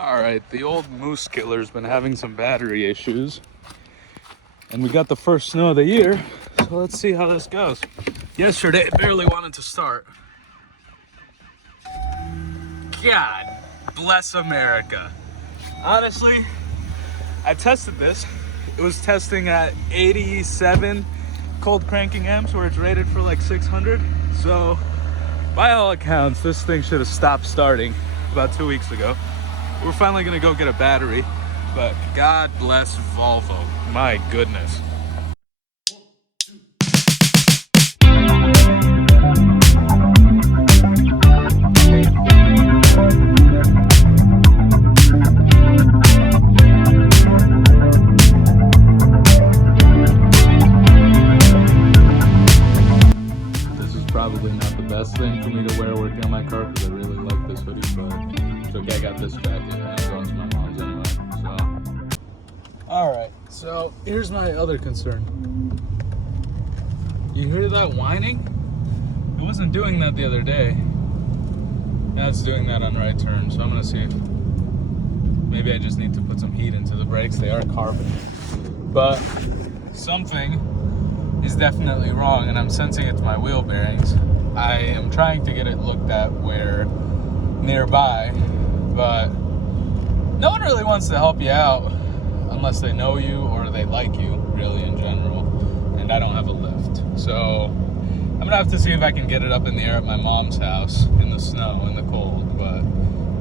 All right, the old moose killer's been having some battery issues, and we got the first snow of the year, so let's see how this goes. Yesterday, it barely wanted to start. God bless America. Honestly, I tested this. It was testing at 87 cold cranking amps, where it's rated for like 600. So, by all accounts, this thing should have stopped starting about 2 weeks ago. We're finally gonna go get a battery, but God bless Volvo. My goodness. This is probably not the best thing for me to wear working on my car because I really like this hoodie, but it's okay. I got this jacket and I'm going to my mom's anyway, so. Alright, so here's my other concern. You hear that whining? It wasn't doing that the other day. Now it's doing that on right turn, so I'm gonna see if maybe I just need to put some heat into the brakes. They are carbon. But something is definitely wrong, and I'm sensing it's my wheel bearings. I am trying to get it looked at where nearby, but no one really wants to help you out unless they know you or they like you, really, in general. And I don't have a lift, so I'm gonna have to see if I can get it up in the air at my mom's house in the snow, in the cold. But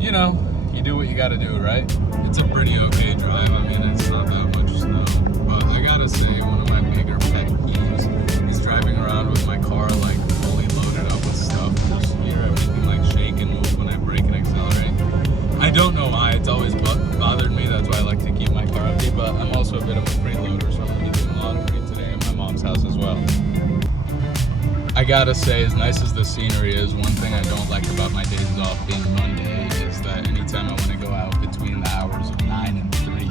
you know, you do what you gotta do, right? It's a pretty okay drive. I mean, it's not that much snow, but I gotta say, one of my bigger pet peeves is driving around with my car like fully loaded up with stuff. Just hear everything like shake and move when I brake and accelerate. I don't know why, it's always bothered me. That's why I like to keep my car empty, but I'm also a bit of a freeloader, so I'm gonna be doing laundry today at my mom's house as well. I gotta say, as nice as the scenery is, one thing I don't like about my days off being Monday is that anytime I want to go out between the hours of 9 and 3,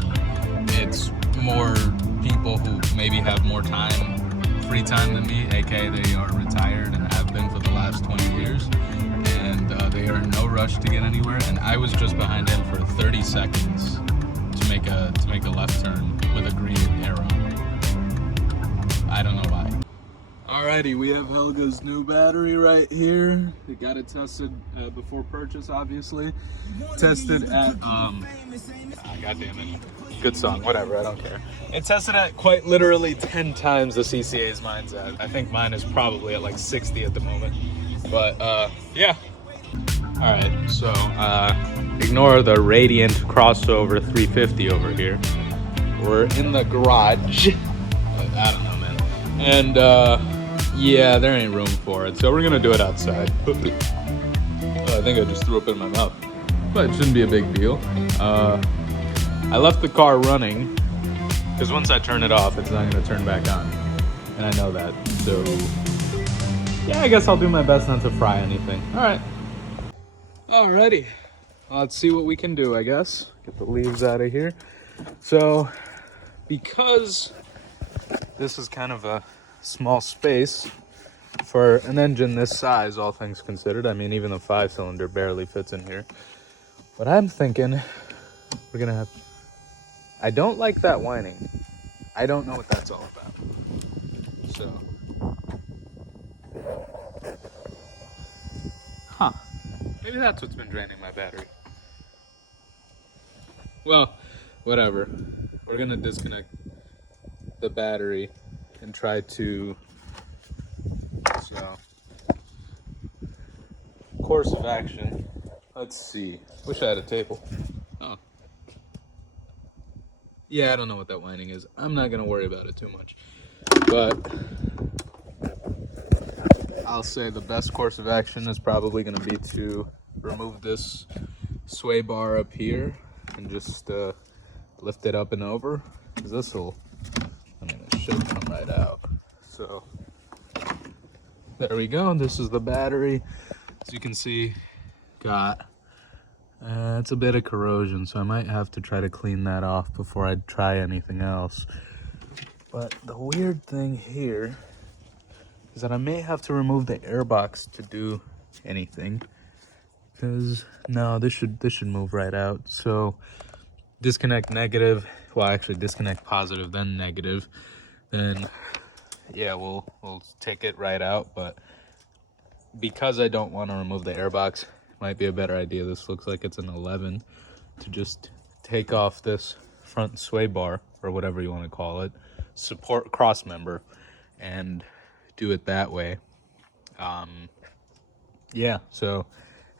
it's more people who maybe have more time, free time than me, aka they are retired and have been for the last 20 years, and they are in no rush to get anywhere, and I was just behind him for 30 seconds to make a left turn with a green arrow. I don't know why. Alrighty, we have Helga's new battery right here. We got it tested before purchase, obviously. Tested at, God damn it. Good song, whatever, I don't care. It tested at quite literally 10 times the CCA's mine's at. I think mine is probably at like 60 at the moment. But, yeah. Alright, so, ignore the Radiant crossover 350 over here. We're in the garage. I don't know, man. And, yeah, there ain't room for it, so we're gonna do it outside. I think I just threw up in my mouth, but it shouldn't be a big deal. I left the car running, because once I turn it off, it's not gonna turn back on, and I know that, so yeah, I guess I'll do my best not to fry anything. Alright. Alrighty, let's see what we can do, I guess. Get the leaves out of here. So, because this is kind of a small space for an engine this size, all things considered. I mean, even the 5-cylinder barely fits in here. But I'm thinking we're gonna have... I don't like that whining. I don't know what that's all about. So... Huh. Maybe that's what's been draining my battery. Well, whatever. We're gonna disconnect the battery and try to... So, course of action. Let's see. Wish I had a table. Oh. Yeah, I don't know what that whining is. I'm not gonna worry about it too much. But I'll say the best course of action is probably gonna be to remove this sway bar up here and just lift it up and over. Because this'll, I mean, it should come right out. So, there we go. This is the battery. As you can see, got it's a bit of corrosion, so I might have to try to clean that off before I try anything else. But the weird thing here is that I may have to remove the airbox to do anything, Because no, this should move right out. So disconnect negative. Well, actually disconnect positive, then negative. Then yeah, we'll take it right out. But because I don't want to remove the airbox, might be a better idea. This looks like it's an 11 to just take off this front sway bar or whatever you want to call it, support cross member, and do it that way. Yeah, so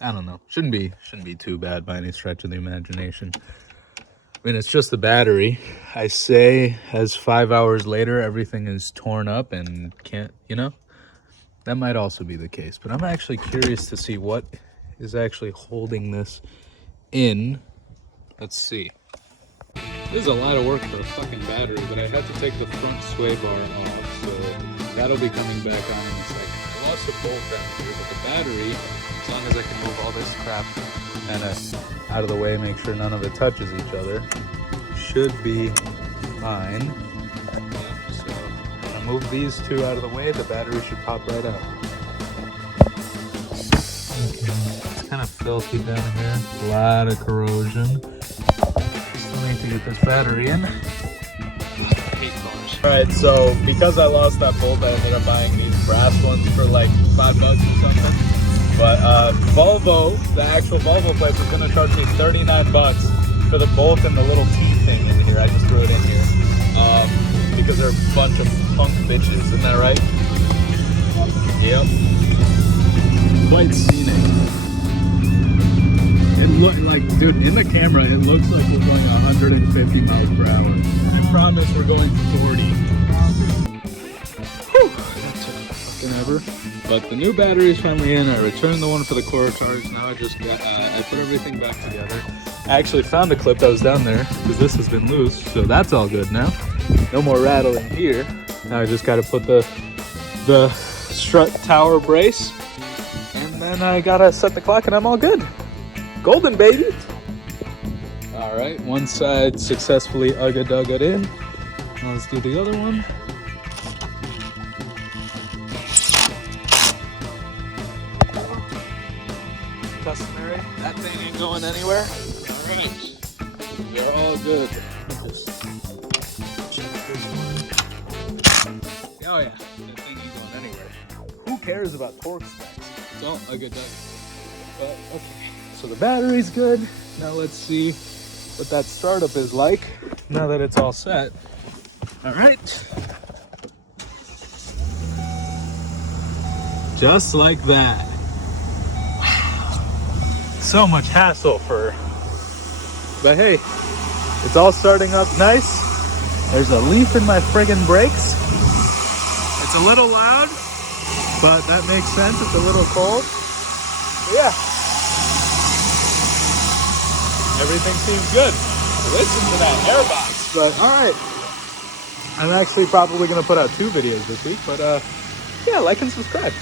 I don't know. Shouldn't be too bad by any stretch of the imagination. I mean, it's just the battery. I say as 5 hours later everything is torn up and can't, you know, that might also be the case. But I'm actually curious to see what is actually holding this in. Let's see. This is a lot of work for a fucking battery, but I had to take the front sway bar off, so that'll be coming back on in a second. I lost a bolt down here, but the battery, as long as I can move all this crap kind of out of the way, make sure none of it touches each other, should be fine. Yeah, so I'm gonna move these two out of the way, the battery should pop right out. It's kind of filthy down here, a lot of corrosion. Still need to get this battery in. Alright, so because I lost that bolt, I ended up buying these brass ones for like $5 or something. But Volvo, the actual Volvo place was going to charge me $39 for the bolt and the little teeth thing in here. I just threw it in here. Because they're a bunch of punk bitches, isn't that right? Yep. Quite scenic. It looked like, dude, in the camera, it looks like we're going 150 miles per hour. I promise we're going 40. Whew, that took fucking ever. But the new battery is finally in. I returned the one for the core charge. Now I just got, I put everything back together. I actually found the clip that was down there because this has been loose, so that's all good now. No more rattling here. Now I just got to put the strut tower brace, and then I gotta set the clock, and I'm all good. Golden, baby. All right, one side successfully ugga-dugga in. Now let's do the other one. Customary. That thing ain't going anywhere. All right, we're all good. Just check this one. Oh yeah, that thing ain't going anywhere. Who cares about torque specs? It's all ugga-dugga. But okay. So the battery's good. Now let's see what that startup is like now that it's all set. All right. Just like that. Wow. So much hassle for, but hey, it's all starting up nice. There's a leaf in my friggin' brakes. It's a little loud, but that makes sense. It's a little cold. But yeah. Everything seems good. Listen to that airbox. But all right, I'm actually probably gonna put out 2 videos this week. But yeah, like and subscribe.